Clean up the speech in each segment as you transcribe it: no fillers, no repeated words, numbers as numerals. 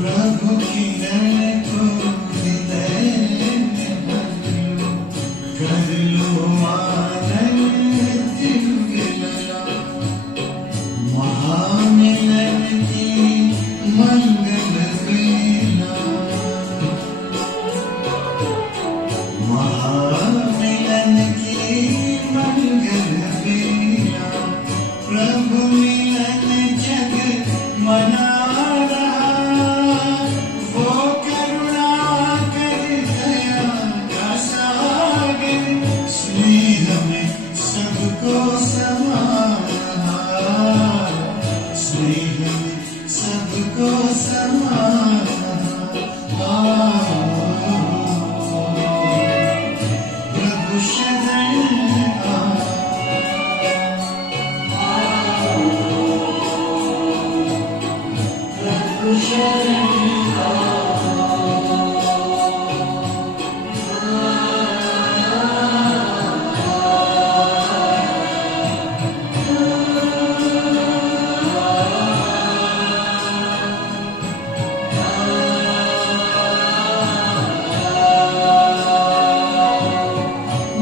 प्रभु किरण को हृदय में भर लो, कर लो आनंद दिव्य लला। महामिलन की मंगल वेला, महामिलन की मंगल वेला। प्रभु मिलन जग मना रहा, वो करुणा कर दया का सागर, स्नेह में सबको समा रहा, स्नेह में सबको समा रहा। प्रभु शरण आ, प्रभु शरण आ।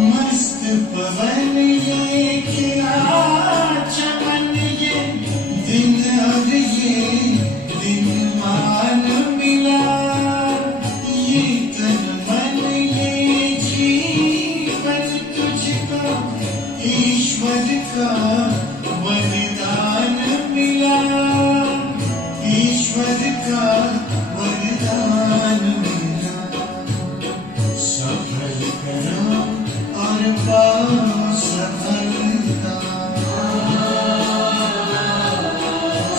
मस्त पवन ये खिला चमन, ये दिन और ये दिन मान मिला। ये तन मन ये जीवन तुझको ईश्वर का वरदान मिला, ईश्वर का वरदान मिला। सफल करो और पाओ सफलता,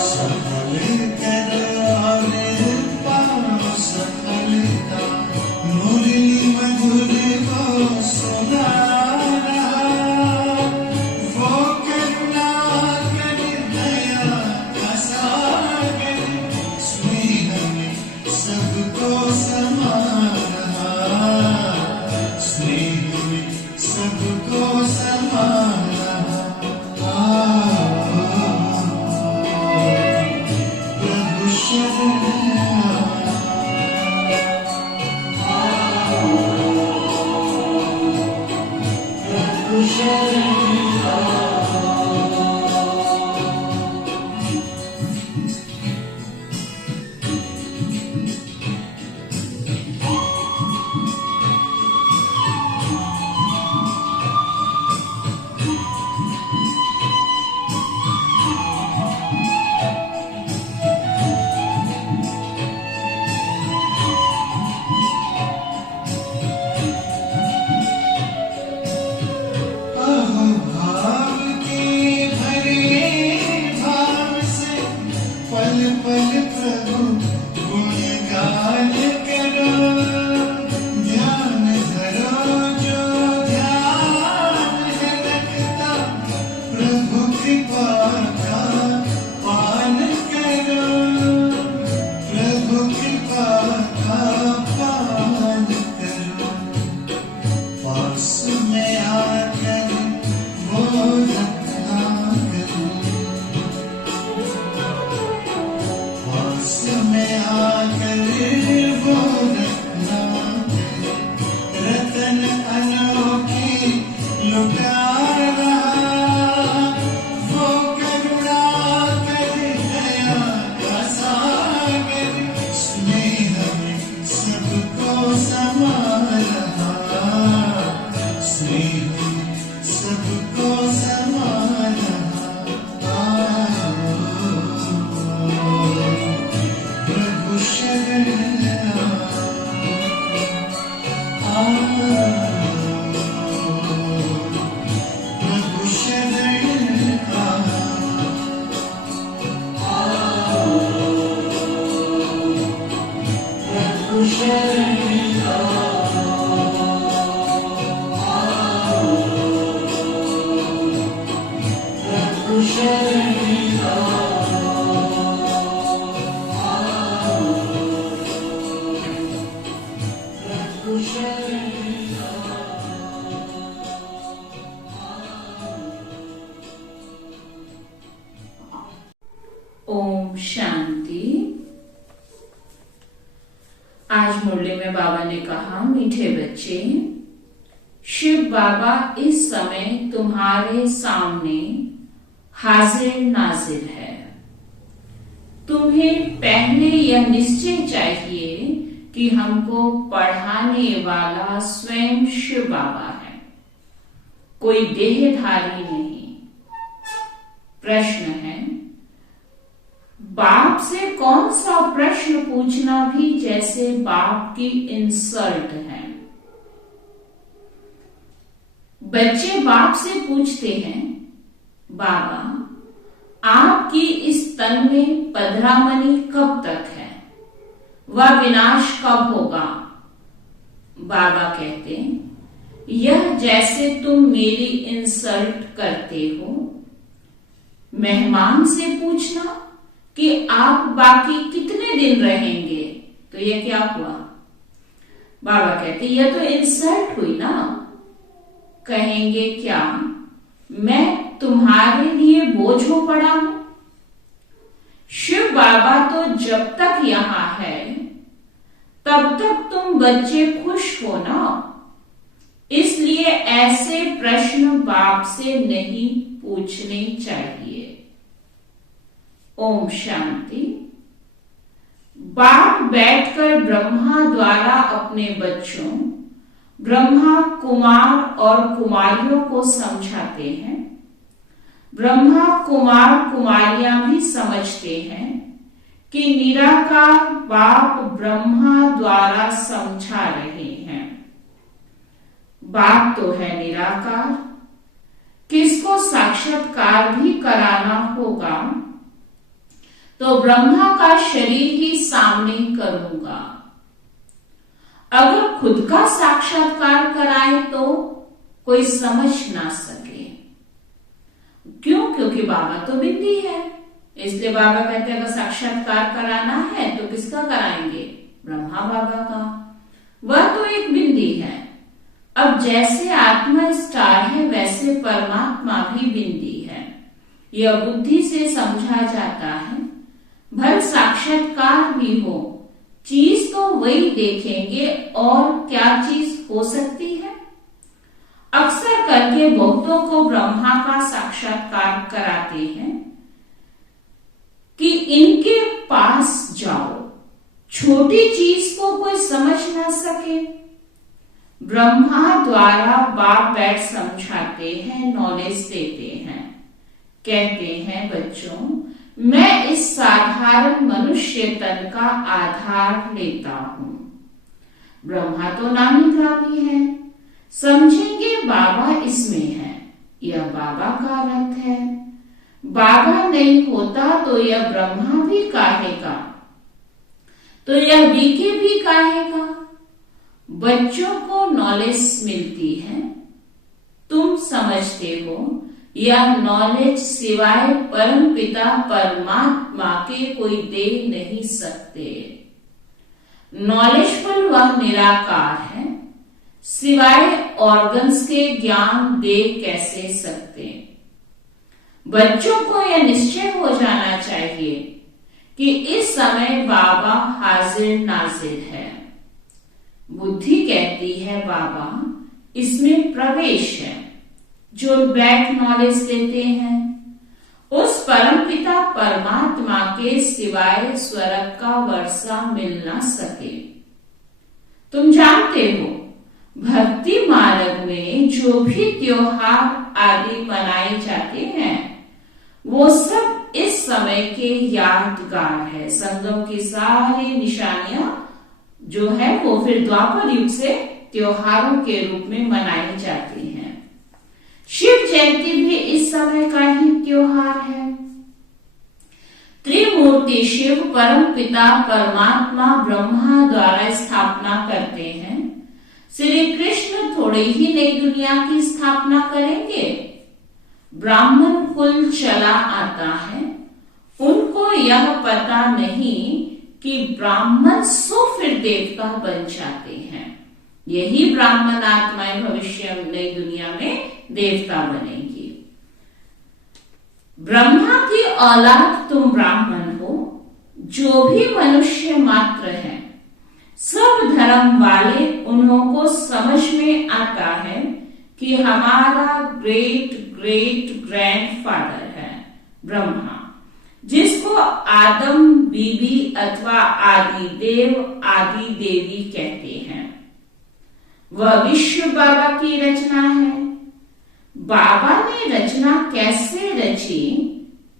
सफल करो और पाओ सफलता। मुरली मधुर वो सुना रहा, वो करुणा कर दया का सागर, स्नेह में सबको समा रहा, स्नेह में सबको समा रहा। प्रभु शरण आ, प्रभु शरण आ। अहो भाव के भरे भाव से पल पल प्रभु गुणगान करो। ध्यान धरो जो ध्यान है रखता, प्रभु कृपा का पान करो, प्रभु कृपा का पान करो। पास में आकर वो रखना करो, पास में आकर वो रखना करो। रतन अनोखी लुटा रहा, वो करुणा कर दया का सागर, स्नेह में सबको समा रहा, स्नेह में सबको समा रहा। प्रभु शरण आ, प्रभु शरण आ, प्रभु शरण आ। प्रभु शरण आ, प्रभु शरण आ। ओम शांति। आज मुरली में बाबा ने कहा, मीठे बच्चे, शिव बाबा इस समय तुम्हारे सामने हाजिर नाजिर है। तुम्हें पहले यह निश्चय चाहिए कि हमको पढ़ाने वाला स्वयं शिव बाबा है, कोई देहधारी नहीं। प्रश्न है, बाप से कौन सा प्रश्न पूछना भी जैसे बाप की इंसल्ट है। बच्चे बाप से पूछते हैं, बाबा आपकी इस तन में पधरामणि कब तक है, वह विनाश कब होगा। बाबा कहते, यह जैसे तुम मेरी इंसल्ट करते हो। मेहमान से पूछना कि आप बाकी कितने दिन रहेंगे, तो यह क्या हुआ। बाबा कहते, यह तो इंसल्ट हुई ना। कहेंगे क्या मैं तुम्हारे लिए बोझ हो पड़ा हूं। शिव बाबा तो जब तक यहां है तब तक तुम बच्चे खुश हो ना, इसलिए ऐसे प्रश्न बाप से नहीं पूछने चाहिए। ओम शांति। बाप बैठकर ब्रह्मा द्वारा अपने बच्चों ब्रह्मा कुमार और कुमारियों को समझाते हैं। ब्रह्मा कुमार कुमारियां भी समझते हैं कि निराकार बाप ब्रह्मा द्वारा समझा रहे हैं। बाप तो है निराकार, किसको साक्षात्कार भी कराना होगा तो ब्रह्मा का शरीर ही सामने करूंगा। अगर खुद का साक्षात्कार कराए तो कोई समझ ना सके। क्यों? क्योंकि बाबा तो बिंदी है, इसलिए बाबा कहते हैं अगर साक्षात्कार कराना है तो किसका कराएंगे, ब्रह्मा बाबा का। वह तो एक बिंदी है। अब जैसे आत्मा स्टार है वैसे परमात्मा भी बिंदी है। यह बुद्धि से समझा जाता है। भल साक्षात्कार भी हो, चीज तो वही देखेंगे और क्या चीज हो सकती है। अक्सर करके बहुतों को ब्रह्मा का साक्षात्कार कराते हैं कि इनके पास जाओ, छोटी चीज को कोई समझ ना सके। ब्रह्मा द्वारा बाप बैठ समझाते हैं, नॉलेज देते हैं। कहते हैं बच्चों, मैं इस साधारण मनुष्य तन का आधार लेता हूं। ब्रह्मा तो नामी ग्रामी है, समझेंगे बाबा इसमें है, यह बाबा का रथ है। बाबा नहीं होता तो यह ब्रह्मा भी काहेगा, तो यह बीके भी काहेगा। बच्चों को नॉलेज मिलती है, तुम समझते हो यह नॉलेज सिवाय परम पिता परमात्मा के कोई दे नहीं सकते। नॉलेजफुल वह निराकार है, सिवाय ऑर्गन्स के ज्ञान दे कैसे सकते। बच्चों को यह निश्चय हो जाना चाहिए कि इस समय बाबा हाजिर नाजिर है। बुद्धि कहती है बाबा इसमें प्रवेश है। जो बैक नॉलेज देते हैं उस परमपिता परमात्मा के सिवाय स्वर्ग का वर्षा मिल ना सके। तुम जानते हो भक्ति मार्ग में जो भी त्योहार आदि मनाए जाते हैं वो सब इस समय के यादगार है। संगम की सारी निशानियां जो है वो फिर द्वापर युग से त्योहारों के रूप में मनाई जाती हैं। शिव जयंती भी इस समय का ही त्योहार है। त्रिमूर्ति शिव परम पिता परमात्मा ब्रह्मा द्वारा स्थापना करते हैं। श्री कृष्ण थोड़ी ही नई दुनिया की स्थापना करेंगे। ब्राह्मण कुल चला आता है, उनको यह पता नहीं कि ब्राह्मण सो फिर देवता बन जाते हैं। यही ब्राह्मण आत्माएं भविष्य नई दुनिया में देवता बनेंगी। ब्रह्मा की औलाद तुम ब्राह्मण हो। जो भी मनुष्य मात्र है सब धर्म वाले उन्हों को समझ में आता है कि हमारा ग्रेट ग्रेट ग्रैंडफादर है ब्रह्मा, जिसको आदम बीबी अथवा आदि देव आदि देवी कहते हैं। वह विश्व बाबा की रचना है। बाबा ने रचना कैसे रची,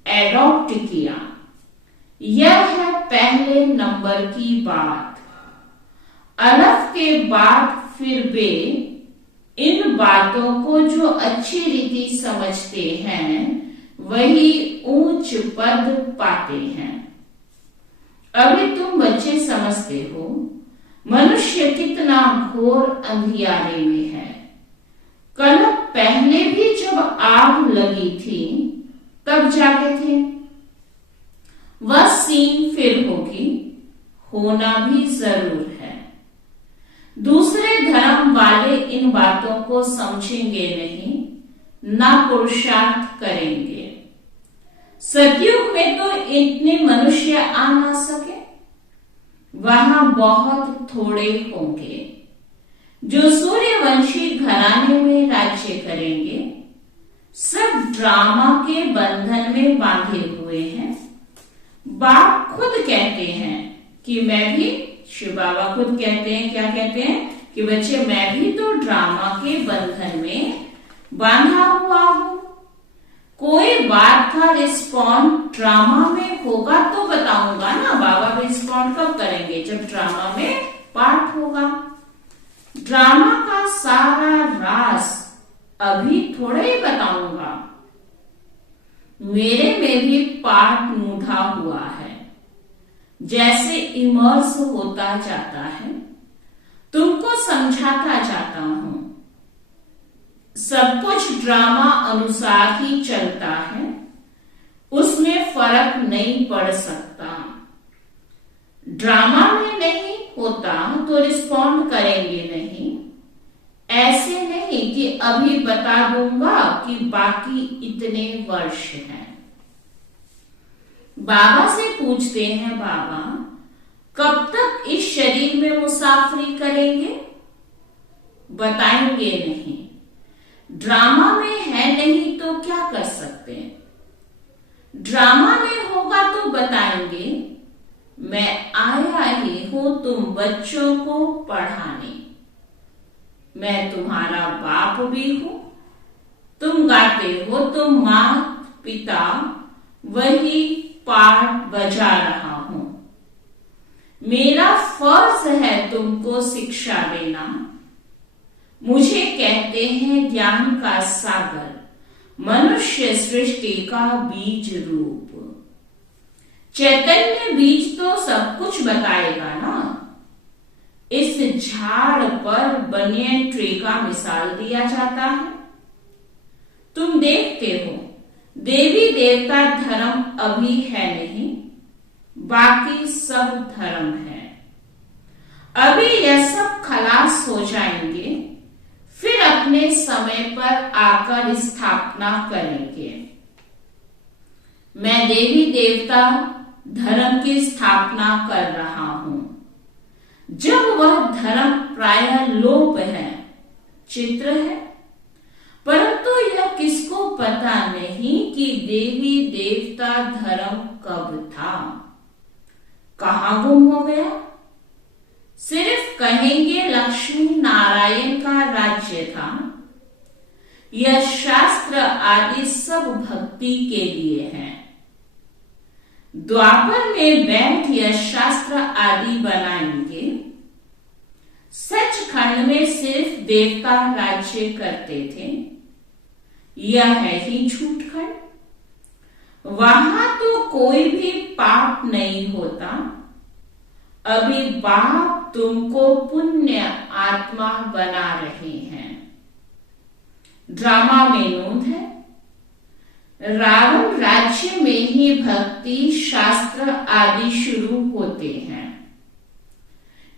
एडॉप्ट किया, यह है पहले नंबर की बात। अलफ के बाद फिर बे, इन बातों को जो अच्छी रीति समझते हैं वही ऊंच पद पाते हैं। अभी तुम बच्चे समझते हो मनुष्य कितना घोर अंधियारे में है। कल पहले भी जब आग लगी थी तब जागे थे। वह सीन फिर होगी, होना भी जरूर है। दूसरे धर्म वाले इन बातों को समझेंगे नहीं, ना पुरुषार्थ करेंगे। सतयुग में तो इतने मनुष्य आ ना सके, वहां बहुत थोड़े होंगे जो सूर्यवंशी घराने में राज्य करेंगे। सब ड्रामा के बंधन में बांधे हुए हैं। बाप खुद कहते हैं कि मैं भी, शिव बाबा खुद कहते हैं, क्या कहते हैं कि बच्चे मैं भी तो ड्रामा के बंधन में बांधा हुआ हूं। कोई बात का रिस्पॉन्ड ड्रामा में होगा तो बताऊंगा ना। बाबा भी रिस्पॉन्ड कब करेंगे, जब ड्रामा में पार्ट होगा। ड्रामा का सारा राज अभी थोड़ा ही बताऊंगा। मेरे में भी पार्ट मूढ़ा हुआ है, जैसे इमर्स होता जाता है, तुमको समझाता जाता हूं। सब कुछ ड्रामा अनुसार ही चलता है, उसमें फर्क नहीं पड़ सकता। ड्रामा में नहीं होता तो रिस्पॉन्ड करेंगे नहीं। ऐसे नहीं कि अभी बता दूंगा कि बाकी इतने वर्ष हैं। बाबा से पूछते हैं, बाबा कब तक इस शरीर में मुसाफरी करेंगे? बताएंगे नहीं। ड्रामा में है नहीं तो क्या कर सकते हैं? ड्रामा में होगा तो बताएंगे। मैं आया ही हूं तुम बच्चों को पढ़ाने। मैं तुम्हारा बाप भी हूं। तुम गाते हो, तुम मां पिता, वही पार्ट बजा रहा हूं। मेरा फर्ज है तुमको शिक्षा देना। मुझे कहते हैं ज्ञान का सागर, मनुष्य सृष्टि का बीज रूप। चैतन्य बीज तो सब कुछ बताएगा ना। इस झाड़ पर बनियन ट्री का मिसाल दिया जाता है। तुम देखते हो देवी देवता धर्म अभी है नहीं, बाकी सब धर्म है। अभी यह सब खलास हो जाएंगे, फिर अपने समय पर आकर स्थापना करेंगे। मैं देवी देवता धर्म की स्थापना कर रहा हूं। जब वह धर्म प्रायः लोप है, चित्र है, परंतु यह किसको पता नहीं कि देवी देवता धर्म कब था, कहां गुम हो गया। सिर्फ कहेंगे लक्ष्मी नारायण का राज्य था। यह शास्त्र आदि सब भक्ति के लिए है। द्वापर में बैठ यह शास्त्र आदि बनाएंगे। सचखंड में सिर्फ देवता राज्य करते थे। यह है ही झूठखंड। वहां तो कोई भी पाप नहीं होता। अभी बाप तुमको पुण्य आत्मा बना रहे हैं। ड्रामा में नोंद है, रावण राज्य में ही भक्ति शास्त्र आदि शुरू होते हैं।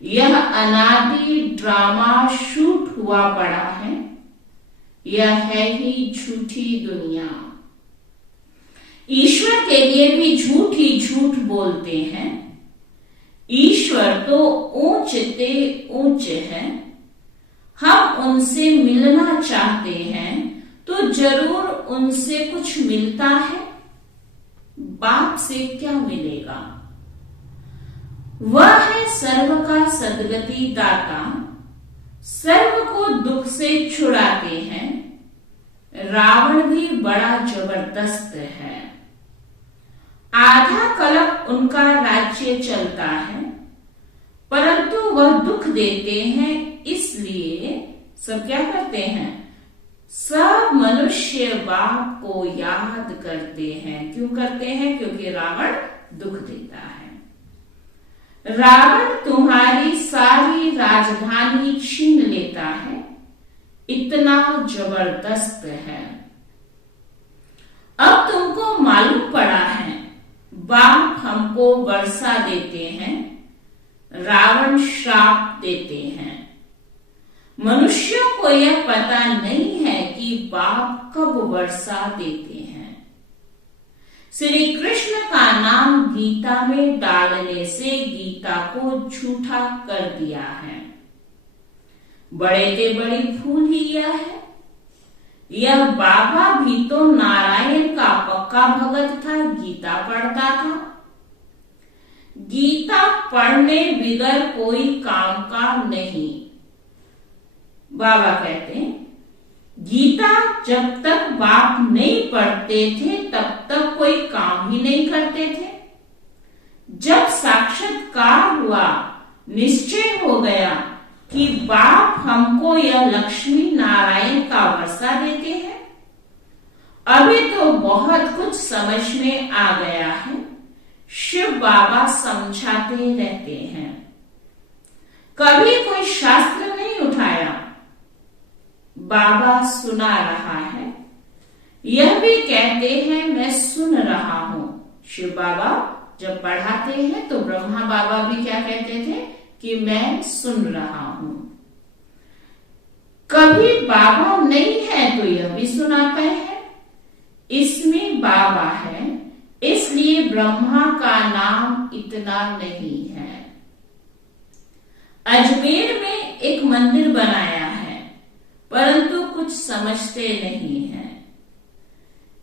यह अनादि ड्रामा शूट हुआ पड़ा है। यह है ही झूठी दुनिया। ईश्वर के लिए भी झूठ ही झूठ बोलते हैं। ईश्वर तो ऊंच चिते ऊंचे हैं, हम उनसे मिलना चाहते हैं तो जरूर उनसे कुछ मिलता है। बाप से क्या मिलेगा? वह है सर्व का सद्गति दाता, सर्व को दुख से छुड़ाते हैं। रावण भी बड़ा जबरदस्त है, आधा कल्प उनका राज्य चलता है, परंतु वह दुख देते हैं। इसलिए सब क्या करते हैं? सब मनुष्य बाप को याद करते हैं। क्यों करते हैं? क्योंकि रावण दुख देता है। रावण तुम्हारी सारी राजधानी छीन लेता है, इतना जबरदस्त है। अब तुमको मालूम पड़ा है, बाप हमको वर्षा देते हैं, रावण श्राप देते हैं। मनुष्यों को यह पता नहीं है कि बाप कब वर्षा देते हैं। श्री कृष्ण का नाम गीता में डालने से गीता को झूठा कर दिया है। बड़े के बड़ी भूल ही यह है। यह बाबा भी तो नारायण का पक्का भगत था, गीता पढ़ता था। गीता पढ़ने बिगर कोई काम का नहीं। बाबा कहते हैं गीता जब तक बाप नहीं पढ़ते थे तब तक कोई काम ही नहीं करते थे। जब साक्षात्कार हुआ, निश्चय हो गया कि बाप हमको यह लक्ष्मी नारायण का वर्षा देते हैं, अभी तो बहुत कुछ समझ में आ गया है। शिव बाबा समझाते रहते हैं। कभी कोई शास्त्र नहीं उठाया, बाबा सुना रहा है। यह भी कहते हैं मैं सुन रहा हूं। शिव बाबा जब पढ़ाते हैं तो ब्रह्मा बाबा भी क्या कहते थे कि मैं सुन रहा हूं। कभी बाबा नहीं है तो यह भी सुनाते हैं। इसमें बाबा है, इसलिए ब्रह्मा का नाम इतना नहीं है। अजमेर में एक मंदिर बनाया है, परंतु कुछ समझते नहीं है।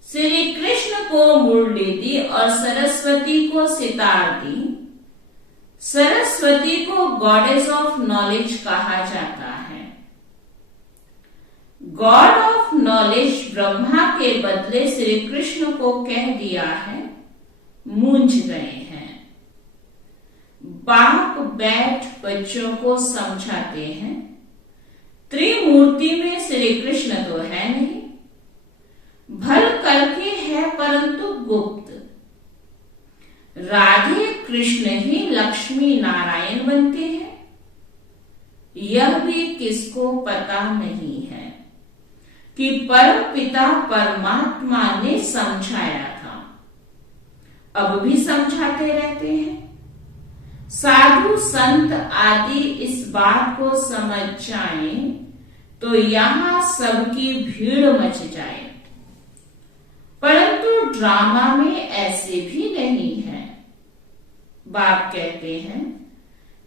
श्री कृष्ण को मुरली दी और सरस्वती को सितार दी। सरस्वती को गॉडेस ऑफ नॉलेज कहा जाता है। गॉड ऑफ नॉलेज ब्रह्मा के बदले श्री कृष्ण को कह दिया है, मूंझ गए हैं। बाप बैठ बच्चों को समझाते हैं। त्रिमूर्ति में श्री कृष्ण तो है नहीं, भल करके है परंतु गुप्त। राधे कृष्ण ही लक्ष्मी नारायण बनते हैं, यह भी किसको पता नहीं है कि परम पिता परमात्मा ने समझाया था, अब भी समझाते रहते हैं। साधु संत आदि इस बात को समझ जाएं तो यहां सबकी भीड़ मच जाए, परंतु ड्रामा में ऐसे भी नहीं है। बाप कहते हैं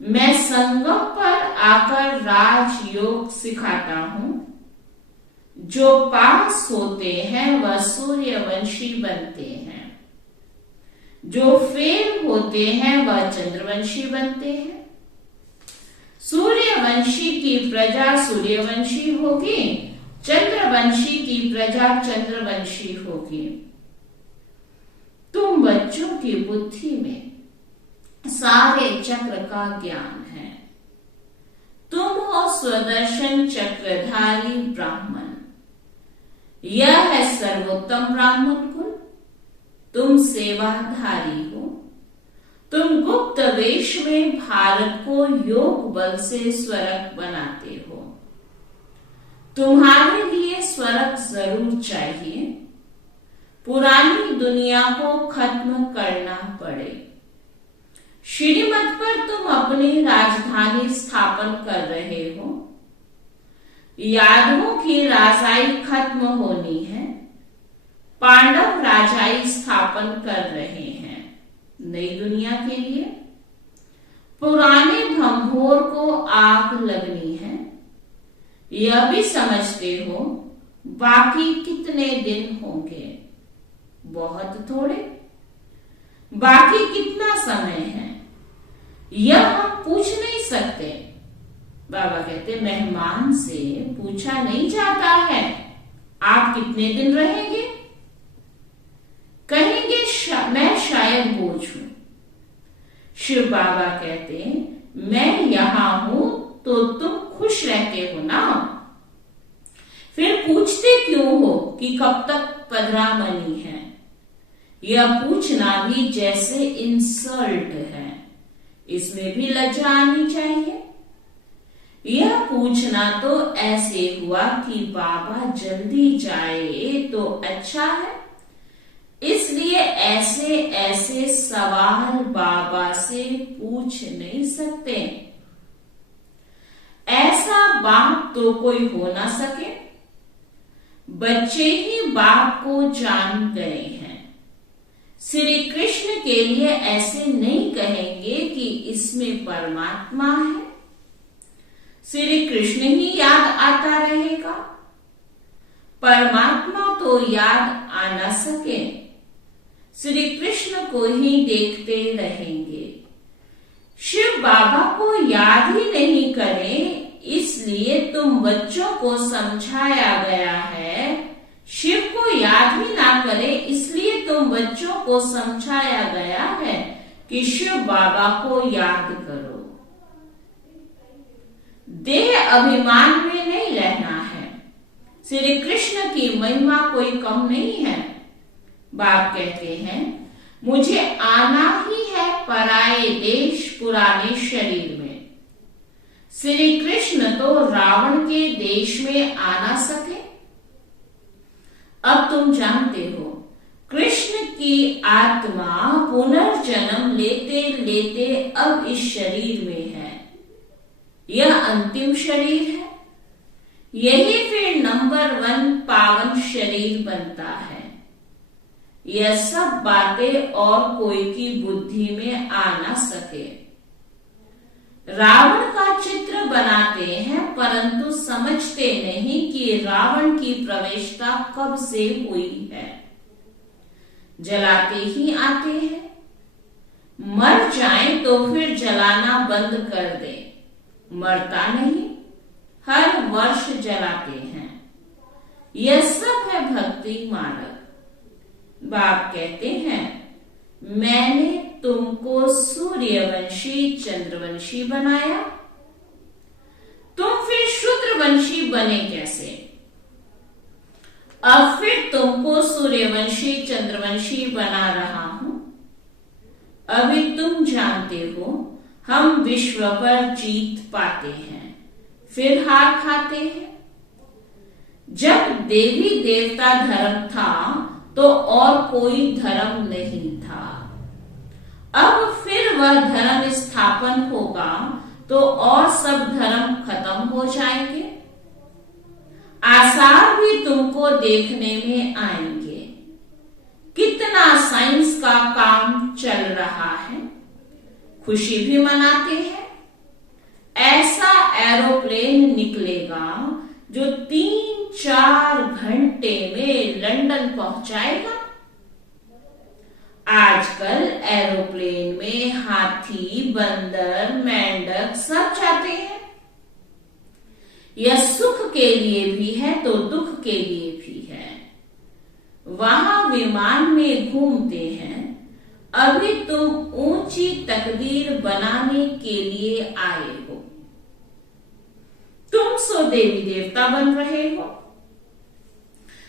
मैं संगम पर आकर राजयोग सिखाता हूं। जो पास होते हैं वह सूर्यवंशी बनते हैं, जो फेल होते हैं वह चंद्रवंशी बनते हैं। सूर्यवंशी की प्रजा सूर्यवंशी होगी, चंद्रवंशी की प्रजा चंद्रवंशी होगी। तुम बच्चों की बुद्धि में सारे चक्र का ज्ञान है। तुम हो स्वदर्शन चक्रधारी ब्राह्मण। यह है सर्वोत्तम ब्राह्मण कुल। तुम सेवाधारी हो। तुम गुप्त वेश में भारत को योग बल से स्वर्ग बनाते हो। तुम्हारे लिए स्वर्ग जरूर चाहिए। पुरानी दुनिया को खत्म करना पड़े। श्रीमत पर तुम अपनी राजधानी स्थापन कर रहे हो। यादवों की राजाई खत्म होनी है। पांडव राजाई स्थापन कर रहे हैं नई दुनिया के लिए। पुराने भंभोर को आग लगनी है, यह भी समझते हो। बाकी कितने दिन होंगे? बहुत थोड़े। बाकी कितना समय है, यह हम पूछ नहीं सकते। बाबा कहते मेहमान से पूछा नहीं जाता है आप कितने दिन रहेंगे। कहेंगे मैं शायद बोझ हूं। शिव बाबा कहते मैं यहां हूं तो तुम खुश रहते हो ना, फिर पूछते क्यों हो कि कब तक पधरामनी है। यह पूछना भी जैसे इंसल्ट है, इसमें भी लज्जा आनी चाहिए। यह पूछना तो ऐसे हुआ कि बाबा जल्दी जाए तो अच्छा है, इसलिए ऐसे ऐसे सवाल बाबा से पूछ नहीं सकते। ऐसा बाप तो कोई हो ना सके। बच्चे ही बाप को जान गए हैं। श्री कृष्ण के लिए ऐसे नहीं कहेंगे कि इसमें परमात्मा है। श्री कृष्ण ही याद आता रहेगा, परमात्मा तो याद आ न सके। श्री कृष्ण को ही देखते रहेंगे। शिव बाबा को याद ही नहीं करें, इसलिए तुम बच्चों को समझाया गया है। शिव को याद ही ना करे, इसलिए तुम बच्चों को समझाया गया है कि शिव बाबा को याद करो। देह अभिमान में नहीं रहना है। श्री कृष्ण की महिमा कोई कम नहीं है। बाप कहते हैं मुझे आना ही है पराये देश पुराने शरीर में। श्री कृष्ण तो रावण के देश में आ ना सके। अब तुम जानते हो कृष्ण की आत्मा पुनर्जन्म लेते लेते अब इस शरीर में है। यह अंतिम शरीर है। यही फिर नंबर 1 पावन शरीर बनता है। यह सब बातें और कोई की बुद्धि में आ ना सके। रावण का चित्र बनाते हैं परंतु समझते नहीं कि रावण की प्रवेशता कब से हुई है। जलाते ही आते हैं। मर जाएं तो फिर जलाना बंद कर दे। मरता नहीं, हर वर्ष जलाते हैं। यह सब है भक्ति मार्ग। बाप कहते हैं मैंने तुमको सूर्यवंशी चंद्रवंशी बनाया, तुम फिर शूद्रवंशी बने कैसे? अब फिर तुमको सूर्यवंशी चंद्रवंशी बना रहा हूं। अभी तुम जानते हो हम विश्व पर जीत पाते हैं, फिर हार खाते हैं। जब देवी देवता धर्म था तो और कोई धर्म नहीं था। अब फिर वह धर्म स्थापन होगा तो और सब धर्म खत्म हो जाएंगे। आसार भी तुमको देखने में आएंगे। कितना साइंस का काम चल रहा है, खुशी भी मनाते हैं। ऐसा एरोप्लेन निकलेगा जो 3-4 घंटे में लंदन पहुंचाएगा। आजकल एरोप्लेन में हाथी, बंदर, मेंढक सब जाते हैं। यह सुख के लिए भी है तो दुख के लिए भी है। वहां विमान में घूमते हैं। अभी तुम ऊंची तकदीर बनाने के लिए आए हो। तुम सो देवी देवता बन रहे हो।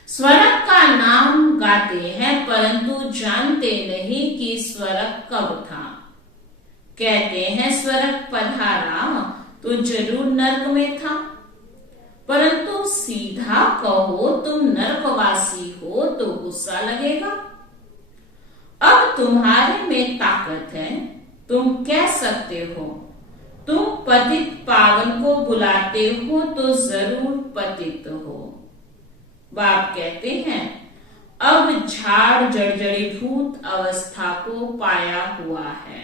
स्वर्ग का नाम गाते हैं परंतु जानते नहीं कि स्वर्ग कब था। कहते हैं स्वर्ग पधारा तो जरूर नर्क में था, परंतु सीधा कहो तुम नर्कवासी हो तो गुस्सा लगेगा। अब तुम्हारे में ताकत है, तुम कह सकते हो। तुम पतित पावन को बुलाते हो तो जरूर पतित हो। बाप कहते हैं अब झाड़ जर्जरीभूत अवस्था को पाया हुआ है।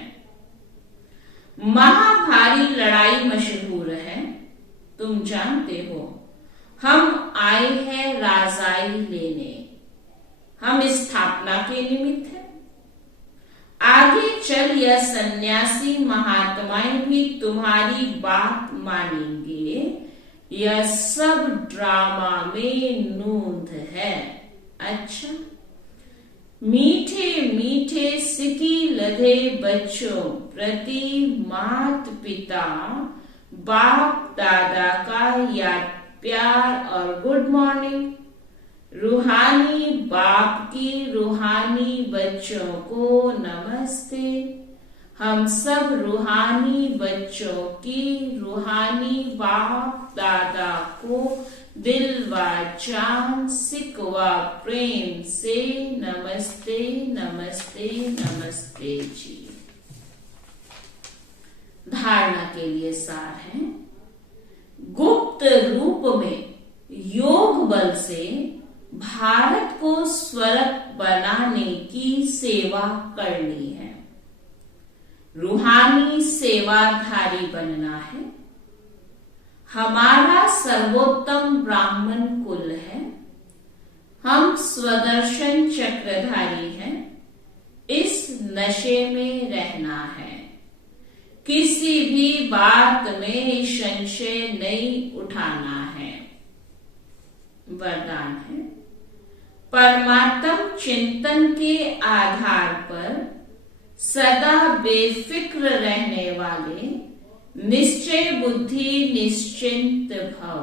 महाभारी लड़ाई मशहूर है। तुम जानते हो, हम आए हैं राजाई लेने, हम स्थापना के निमित्त है। आगे चल यह सन्यासी महात्माएं भी तुम्हारी बात मानेंगे। यह सब ड्रामा में नूंद है। अच्छा, मीठे मीठे सिकी लधे बच्चों प्रति मात पिता बाप दादा का याद प्यार और गुड मॉर्निंग। रूहानी बाप की रूहानी बच्चों को नमस्ते। हम सब रूहानी बच्चों की रूहानी बाप दादा को दिल व जान सिकवा प्रेम से नमस्ते नमस्ते नमस्ते जी। धारणा के लिए सार है, गुप्त रूप में योग बल से भारत को स्वर्ग बनाने की सेवा करनी है। रूहानी सेवाधारी बनना है। हमारा सर्वोत्तम ब्राह्मण कुल है। हम स्वदर्शन चक्रधारी हैं। इस नशे में रहना है। किसी भी बात में संशय नहीं उठाना है। वरदान है, परमात्म चिंतन के आधार पर सदा बेफिक्र रहने वाले निश्चय बुद्धि निश्चिंत भव।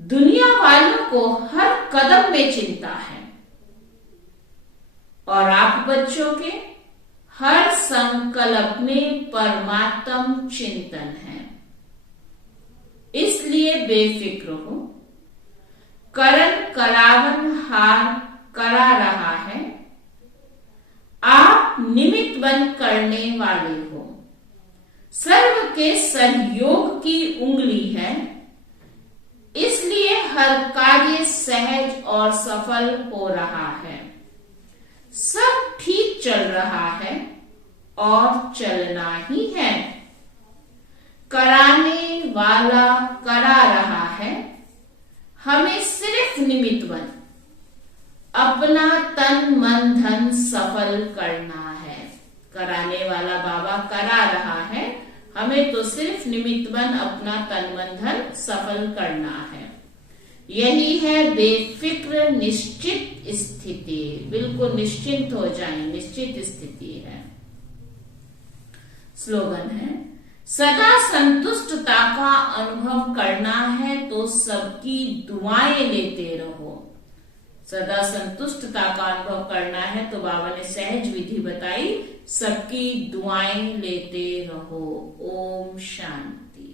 दुनिया वालों को हर कदम में चिंता है और आप बच्चों के हर संकल्प में परमात्म चिंतन है। इसलिए बेफिक्र हो। करण करावन हार करा रहा है। आप निमित्त बन करने वाले हो। सर्व के सहयोग की उंगली है। इसलिए हर कार्य सहज और सफल हो रहा है। सब ठीक चल रहा है और चलना ही है। कराने वाला करा रहा है। हमें सिर्फ निमित्त बन अपना तन मन धन सफल करना है। कराने वाला बाबा करा रहा है। हमें तो सिर्फ निमित्त बन अपना तन मन धन सफल करना है। यही है बेफिक्र निश्चित स्थिति। बिल्कुल निश्चिंत हो जाए, निश्चित स्थिति है। स्लोगन है, सदा संतुष्टता का अनुभव करना है तो सबकी दुआएं लेते रहो। सदा संतुष्टता का अनुभव करना है तो बाबा ने सहज विधि बताई, सबकी दुआएं लेते रहो। ओम शांति।